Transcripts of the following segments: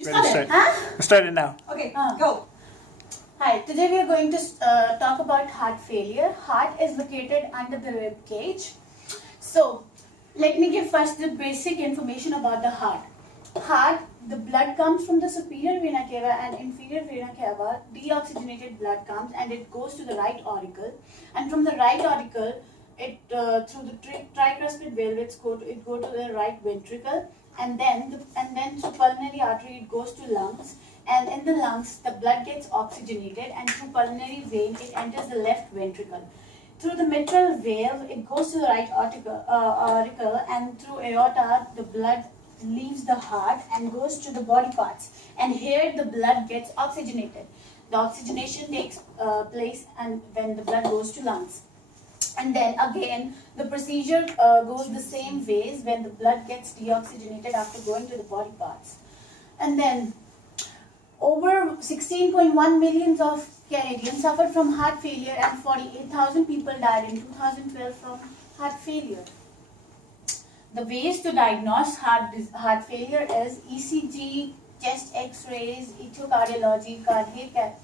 Start. Huh? Start it now. Okay, Ah. go. Hi, today we are going to talk about heart failure. Heart is located under the rib cage. So, let me give first the basic information about the heart. Heart, the blood comes from the superior vena cava and inferior vena cava. Deoxygenated blood comes and it goes to the right auricle. And from the right auricle, it through the tricuspid valve, it go to the right ventricle, and then through pulmonary artery it goes to lungs, and in the lungs the blood gets oxygenated, and through pulmonary vein it enters the left ventricle. Through the mitral valve it goes to the right auricle, and through aorta the blood leaves the heart and goes to the body parts, and here the blood gets oxygenated. The oxygenation takes place and when the blood goes to lungs. And then again, the procedure goes the same ways when the blood gets deoxygenated after going to the body parts. And then, over 16.1 million of Canadians suffered from heart failure, and 48,000 people died in 2012 from heart failure. The ways to diagnose heart failure is ECG, chest X-rays, echocardiology, cardiac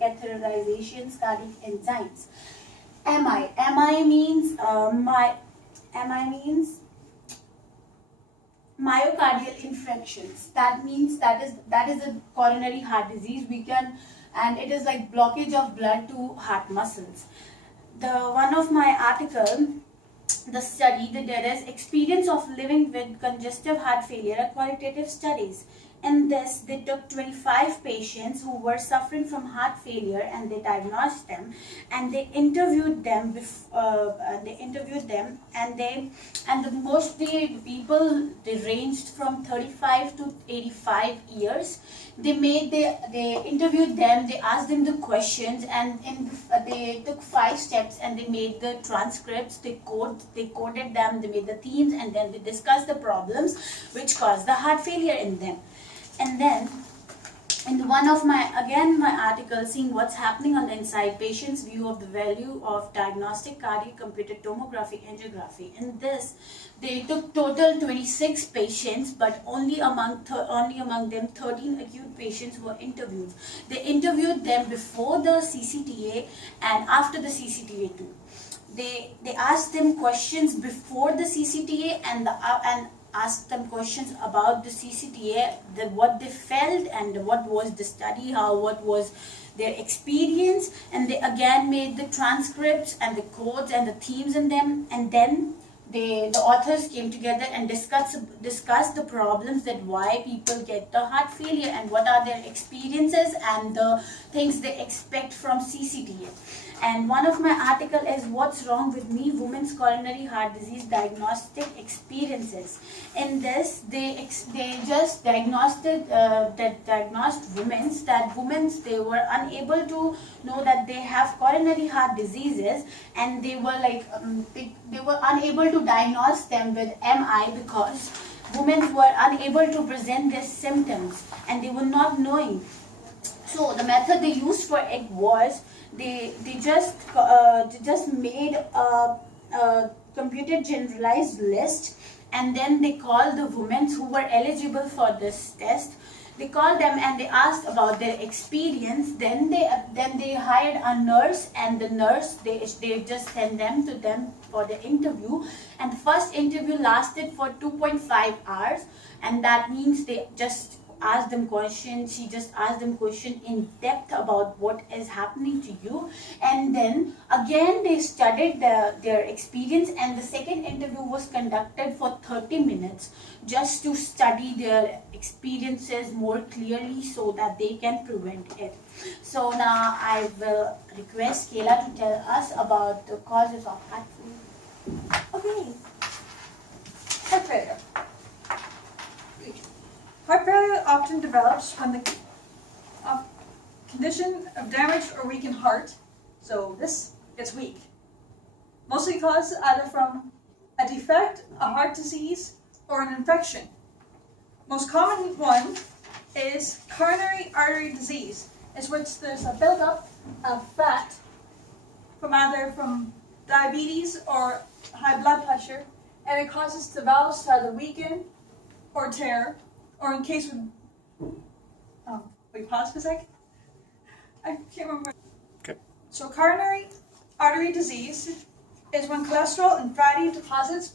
catheterizations, cardiac enzymes. MI means myocardial infections. That means that is a coronary heart disease. And it is like blockage of blood to heart muscles. One of my article, the study that there is experience of living with congestive heart failure, qualitative studies. In this, they took 25 patients who were suffering from heart failure, and they diagnosed them, and they interviewed them. And mostly people, they ranged from 35 to 85 years. They interviewed them. They asked them the questions, and they took 5 steps, and they made the transcripts. They coded them. They made the themes, and then they discussed the problems which caused the heart failure in them. And then, in one of my article, seeing what's happening on the inside, patients' view of the value of diagnostic cardiac computed tomography angiography. In this, they took total 26 patients, but only among them 13 acute patients were interviewed. They interviewed them before the CCTA and after the CCTA too. They asked them questions before the CCTA and asked them questions about the CCTA, what they felt and what was the study, what was their experience, and they again made the transcripts and the codes and the themes in them, and then the authors came together and discussed the problems, that why people get the heart failure and what are their experiences and the things they expect from CCTA. And one of my article is What's Wrong with Me? Women's Coronary Heart Disease Diagnostic Experiences. In this, they just diagnosed women they were unable to know that they have coronary heart diseases, and they were like they were unable to diagnose them with MI because women were unable to present their symptoms and they were not knowing. So the method they used for it was they just made a computed generalized list, and then they called the women who were eligible for this test. They called them and they asked about their experience. Then they hired a nurse, and the nurse they just sent them to them for the interview. And the first interview lasted for 2.5 hours, and that means they just asked them questions. She just asked them question in depth about what is happening to you, and then again they studied their experience, and the second interview was conducted for 30 minutes just to study their experiences more clearly so that they can prevent it. So now I will request Kayla to tell us about the causes of heart failure. Okay. Heart failure. Heart failure often develops when the condition of damaged or weakened heart, so this gets weak. Mostly caused either from a defect, a heart disease, or an infection. Most common one is coronary artery disease, in which there's a buildup of fat from diabetes or high blood pressure, and it causes the valves to either weaken or tear, or in case of Wait, pause for a sec. I can't remember. Okay. So coronary artery disease is when cholesterol and fatty deposits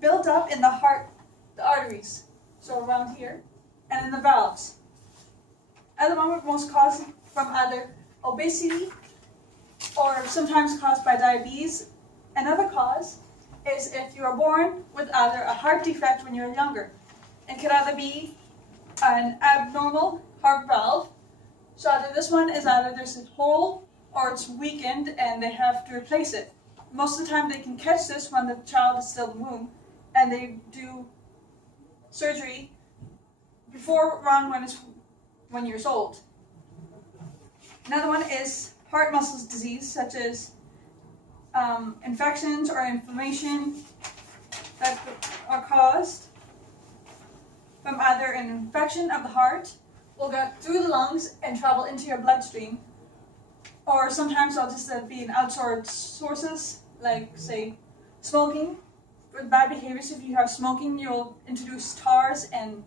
build up in the heart, the arteries, so around here, and in the valves. At the moment, most caused from either obesity or sometimes caused by diabetes. Another cause is if you are born with either a heart defect when you're younger. It could either be an abnormal heart valve. So either this one is either there's a hole or it's weakened and they have to replace it. Most of the time they can catch this when the child is still in the womb and they do surgery before around when it's 1 year old. Another one is heart muscle disease, such as infections or inflammation that are caused from either an infection of the heart will go through the lungs and travel into your bloodstream, or sometimes they'll just be in outside sources, like say smoking. With bad behaviors, if you have smoking, you'll introduce tars and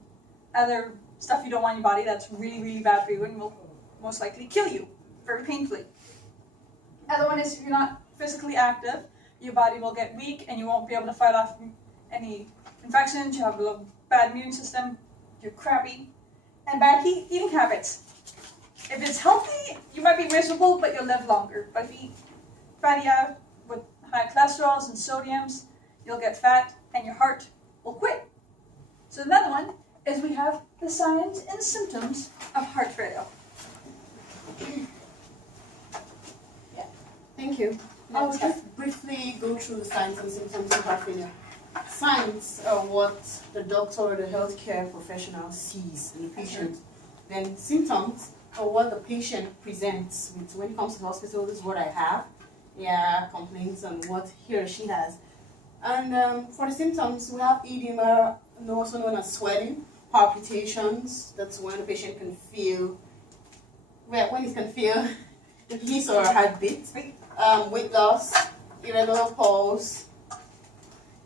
other stuff you don't want in your body that's really, really bad for you and will most likely kill you very painfully. Other one is if you're not physically active, your body will get weak and you won't be able to fight off any infections. You have a bad immune system, you're crappy, and bad eating habits. If it's healthy, you might be miserable, but you'll live longer. But if you eat fatty out with high cholesterols and sodiums, you'll get fat and your heart will quit. So another one is we have the signs and symptoms of heart failure. Thank you. I will just briefly go through the signs and symptoms of heart failure. Signs are what the doctor or the healthcare professional sees in the patient. Then symptoms are what the patient presents with. When it comes to the hospital, this is what I have. Yeah, complaints on what he or she has. And for the symptoms, we have edema, also known as swelling, palpitations. That's when the patient can feel, when he can feel his or her heartbeat. Weight loss, irregular pulse,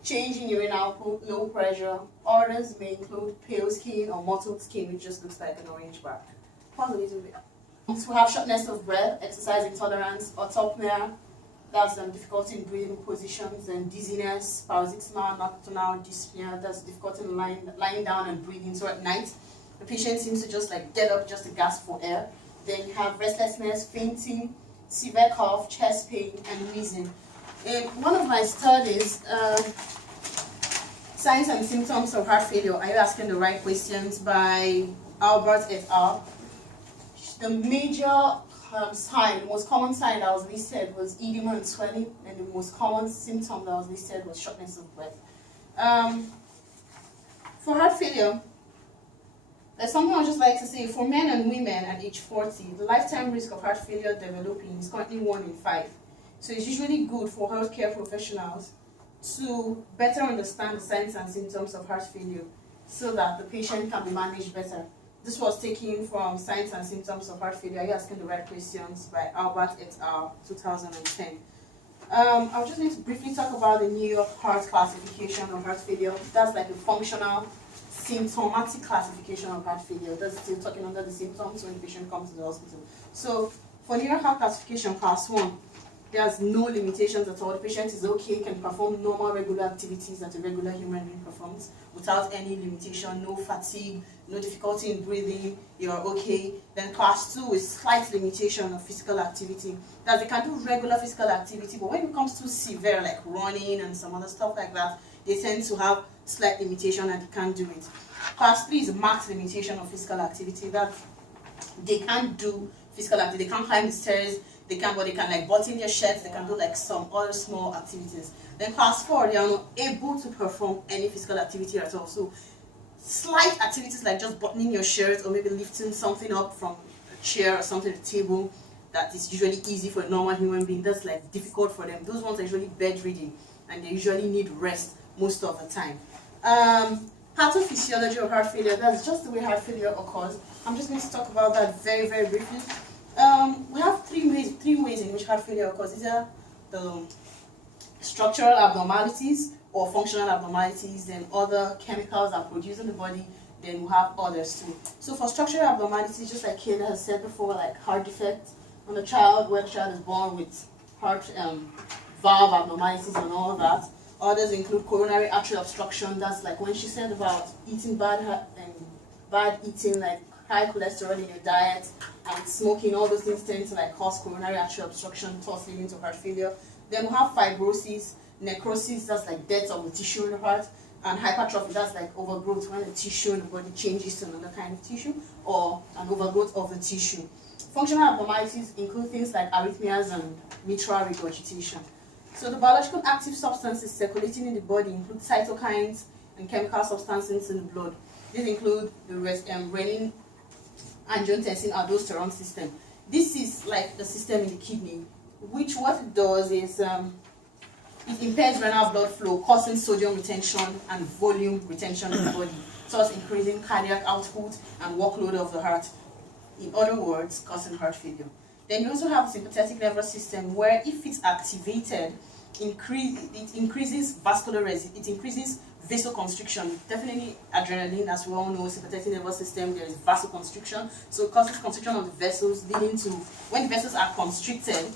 change in urine output, low pressure. Others may include pale skin or mottled skin, which just looks like an orange bar. Pause a little bit. So we have shortness of breath, exercise intolerance, orthopnea, that's difficulty in breathing positions, and dizziness, paroxysmal nocturnal dyspnea, that's difficulty in lying down and breathing. So at night, the patient seems to just like get up just to gasp for air. Then you have restlessness, fainting, severe cough, chest pain, and wheezing. In one of my studies, Signs and Symptoms of Heart Failure, Are You Asking the Right Questions, by Albert et al. The major sign, the most common sign that was listed was edema and swelling, and the most common symptom that was listed was shortness of breath. For heart failure, there's something I would just like to say. For men and women at age 40, the lifetime risk of heart failure developing is currently 1 in 5. So it's usually good for healthcare professionals to better understand the signs and symptoms of heart failure so that the patient can be managed better. This was taken from Signs and Symptoms of Heart Failure, Are You Asking the Right Questions, by Albert et al. 2010. I was just going to briefly talk about the New York Heart Classification of Heart Failure. That's like a functional, symptomatic classification of heart failure. That's still talking under the symptoms when the patient comes to the hospital. So for New York Heart Classification Class 1, there's no limitations at all. The patient is okay, can perform normal regular activities that a regular human being performs without any limitation, no fatigue, no difficulty in breathing, you're okay. Then class 2 is slight limitation of physical activity. That they can do regular physical activity, but when it comes to severe, like running and some other stuff like that, they tend to have slight limitation and they can't do it. Class 3 is marked limitation of physical activity, that they can't do physical activity, they can't climb the stairs, they can like button their shirts, they can do like some other small activities. Then class 4, they are not able to perform any physical activity at all. So slight activities like just buttoning your shirt or maybe lifting something up from a chair or something at the table, that is usually easy for a normal human being, that's like difficult for them. Those ones are usually bedridden and they usually need rest most of the time. Pathophysiology of heart failure, that's just the way heart failure occurs. I'm just going to talk about that very, very briefly. We have three ways in which heart failure occurs. Either the structural abnormalities or functional abnormalities, then other chemicals are produced in the body, then we have others too. So for structural abnormalities, just like Kayla has said before, like heart defect on the child, where the child is born with heart valve abnormalities and all that. Others include coronary artery obstruction. That's like when she said about eating bad eating, like high cholesterol in your diet and smoking. All those things tend to like cause coronary artery obstruction, thus leading to heart failure. Then we have fibrosis, necrosis, that's like death of the tissue in the heart, and hypertrophy, that's like overgrowth, when the tissue in the body changes to another kind of tissue, or an overgrowth of the tissue. Functional abnormalities include things like arrhythmias and mitral regurgitation. So the biological active substances circulating in the body include cytokines and chemical substances in the blood. These include the renin, angiotensin, aldosterone system. This is like the system in the kidney, which what it does is it impairs renal blood flow, causing sodium retention and volume retention in the body, thus increasing cardiac output and workload of the heart. In other words, causing heart failure. Then you also have the sympathetic nervous system, where if it's activated, it increases it increases vasoconstriction. Definitely adrenaline, as we all know, sympathetic nervous system, there is vasoconstriction. So it causes constriction of the vessels, leading to, when the vessels are constricted,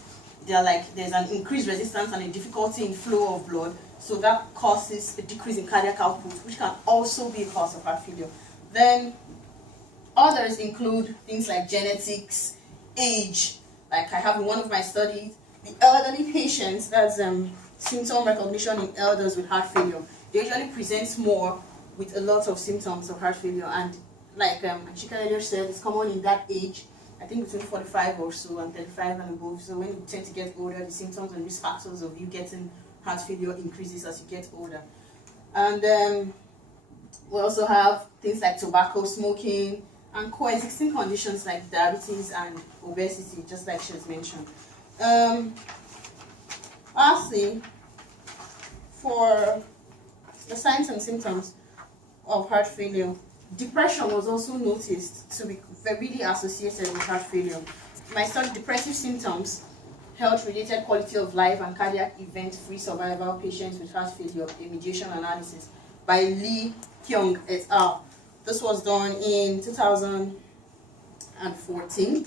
there's an increased resistance and a difficulty in flow of blood. So that causes a decrease in cardiac output, which can also be a cause of heart failure. Then others include things like genetics, age. Like I have in one of my studies, the elderly patients, that's symptom recognition in elders with heart failure. They usually present more with a lot of symptoms of heart failure, and like Chika earlier said, it's common in that age, I think between 45 or so and 35 and above. So when you tend to get older, the symptoms and risk factors of you getting heart failure increases as you get older. And we also have things like tobacco smoking and coexisting conditions like diabetes and obesity, just like she has mentioned. Lastly, for the signs and symptoms of heart failure, depression was also noticed to be really associated with heart failure. My study, Depressive Symptoms, Health-Related Quality of Life and Cardiac Event-Free Survival Patients with Heart Failure, a mediation analysis by Lee Kyung et al. This was done in 2014.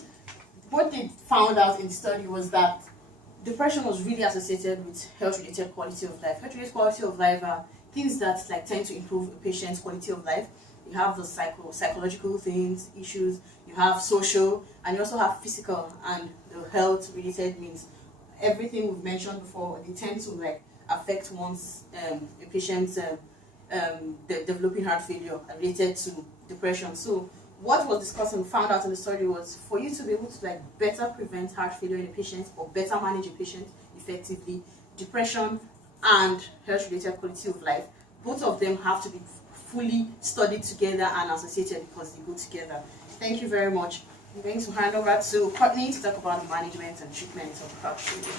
What they found out in the study was that depression was really associated with health-related quality of life. Health-related quality of life are things that like tend to improve a patient's quality of life. You have the psychological things, issues, you have social, and you also have physical, and the health-related means everything we've mentioned before. They tend to like affect one's a patient's developing heart failure related to depression. So what was discussed and found out in the study was for you to be able to like better prevent heart failure in a patient or better manage a patient effectively, depression and health-related quality of life, both of them have to be fully studied together and associated because they go together. Thank you very much. I'm going to hand over to Courtney to talk about the management and treatment of heart failure.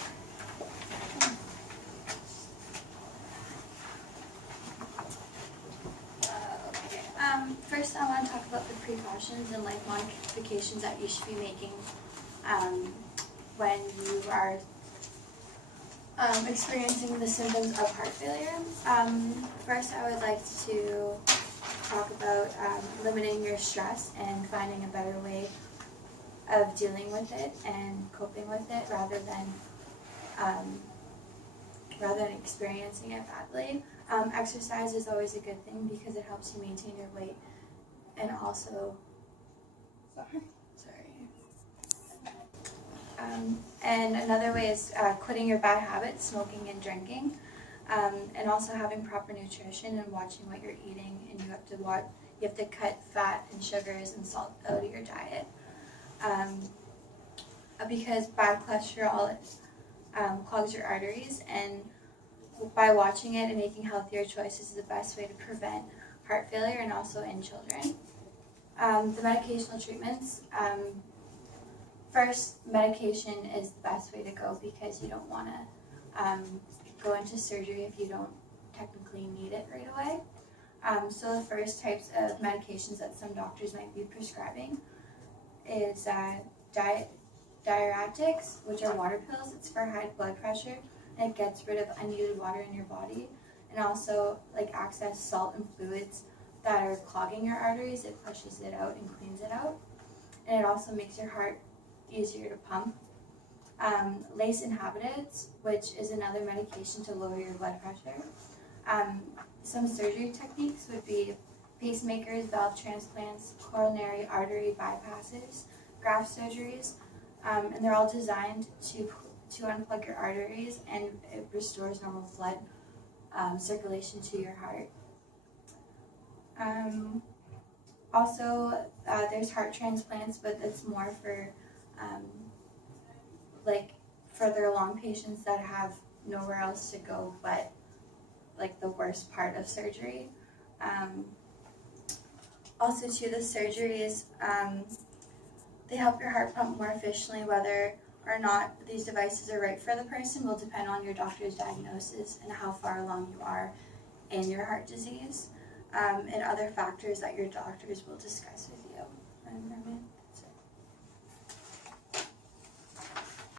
First, I want to talk about the precautions and life modifications that you should be making when you are experiencing the symptoms of heart failure. First, I would like to talk about limiting your stress and finding a better way of dealing with it and coping with it rather than experiencing it badly. Exercise is always a good thing because it helps you maintain your weight, and also, and another way is quitting your bad habits, smoking and drinking, and also having proper nutrition and watching what you're eating. And you have to cut fat and sugars and salt out of your diet, because bad cholesterol clogs your arteries, and by watching it and making healthier choices is the best way to prevent heart failure, and also in children. The medicational treatments. First, medication is the best way to go because you don't want to go into surgery if you don't technically need it right away. So the first types of medications that some doctors might be prescribing is diuretics, which are water pills. It's for high blood pressure, and it gets rid of unneeded water in your body, and also like excess salt and fluids that are clogging your arteries, it pushes it out and cleans it out. And it also makes your heart easier to pump. LACE inhibitors, which is another medication to lower your blood pressure. Some surgery techniques would be pacemakers, valve transplants, coronary artery bypasses, graft surgeries, and they're all designed to unplug your arteries, and it restores normal blood circulation to your heart. Also, there's heart transplants, but it's more for like further along patients that have nowhere else to go but like the worst part of surgery. Also, too, the surgeries, they help your heart pump more efficiently. Whether or not these devices are right for the person will depend on your doctor's diagnosis and how far along you are in your heart disease, and other factors that your doctors will discuss with you.